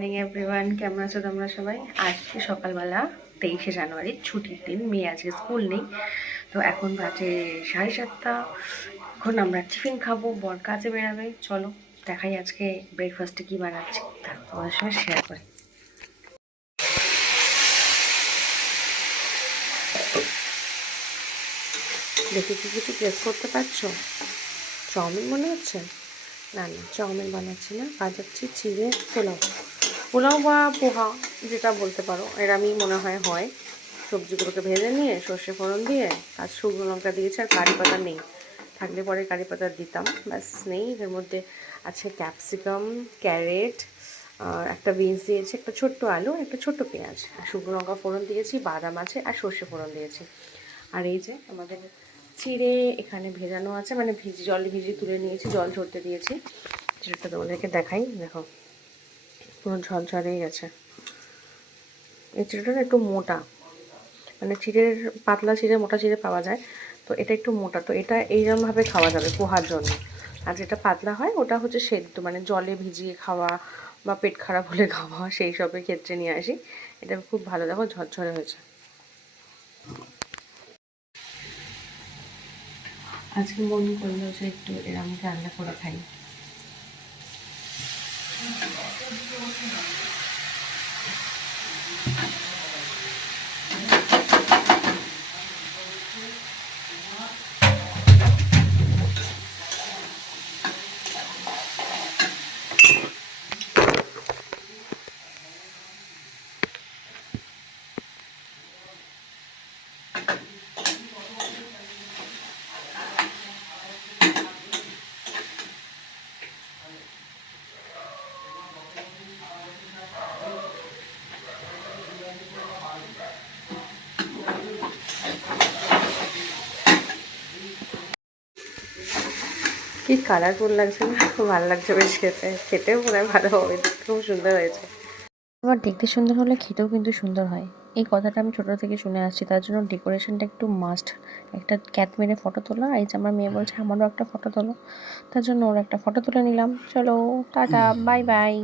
Morning everyone কেমন আছো তোমরা সবাই? আজকে সকালবেলা তেইশে জানুয়ারি ছুটির দিন, মেয়ে আজকে স্কুল নেই। তো এখন বাজে সাড়ে সাতটা। এখন আমরা টিফিন খাব, বর কাজে বেরাবে। চলো, দেখাই আজকে ব্রেকফাস্টে কী বানাচ্ছি। তোমাদের সঙ্গে শেয়ার করি। দেখি, কি কিছু গেস করতে পারছ? চাউমিন মনে হচ্ছে? না না, চাউমিন বানাচ্ছি না। বাজাচ্ছি চিড়ে পোলাও। পোলাও বা পোহা, যেটা বলতে পারো, এরমই মনে হয় হয়। সবজিগুলোকে ভেজে নিয়ে, সর্ষে ফোড়ন দিয়ে, আর শুকনো লঙ্কা দিয়েছি, আর কারি পাতা নেই। থাকলে পরে কারি পাতা দিতাম, ব্যাস নেই। এর মধ্যে আছে ক্যাপসিকাম, ক্যারেট একটা বিনস দিয়েছি, একটা ছোট্ট আলু, একটা ছোট্ট পেঁয়াজ। আর শুকনো লঙ্কা ফোড়ন দিয়েছি, বাদাম আছে, আর সর্ষে ফোড়ন দিয়েছি। আর এই যে আমাদের চিড়ে এখানে ভেজানো আছে মানে ভিজি, জল ভিজিয়ে তুলে নিয়েছি, জল ঝরতে দিয়েছি। চিড়েটা তোমাদেরকে দেখাই, দেখো। পুরো ঝরঝরেই গেছে। এই চিড়েটা একটু মোটা। মানে চিড়ের, পাতলা চিড়ে, মোটা চিড়ে পাওয়া যায়। তো এটা একটু মোটা। তো এটা এইরকমভাবে খাওয়া যাবে পোহার জন্য। আর যেটা পাতলা হয়, ওটা হচ্ছে সেদ্ধ। মানে জলে ভিজিয়ে খাওয়া বা পেট খারাপ হলে খাওয়া, সেই সবের ক্ষেত্রে নিয়ে আসি। এটা খুব ভালো। দেখো, ঝরঝরে হয়েছে। আজকে মন করল যে একটু এরকম রান্না করে খাই। কি কালারফুল লাগছে না? খুব ভালো লাগছে বেশ খেতে। খেতেও মনে হয় ভালো হবে খুব সুন্দর হয়েছে। আবার দেখতে সুন্দর হলে খেতেও কিন্তু সুন্দর হয়। এই কথাটা আমি ছোটো থেকে শুনে আসছি তার জন্য ডেকোরেশনটা একটু মাস্ট একটা ক্যাট মেরে ফটো তোলা এই যে আমার মেয়ে বলছে আমারও একটা ফটো তোলো। তার জন্য ওর একটা ফটো তুলে নিলাম। চলো টাটা বাই বাই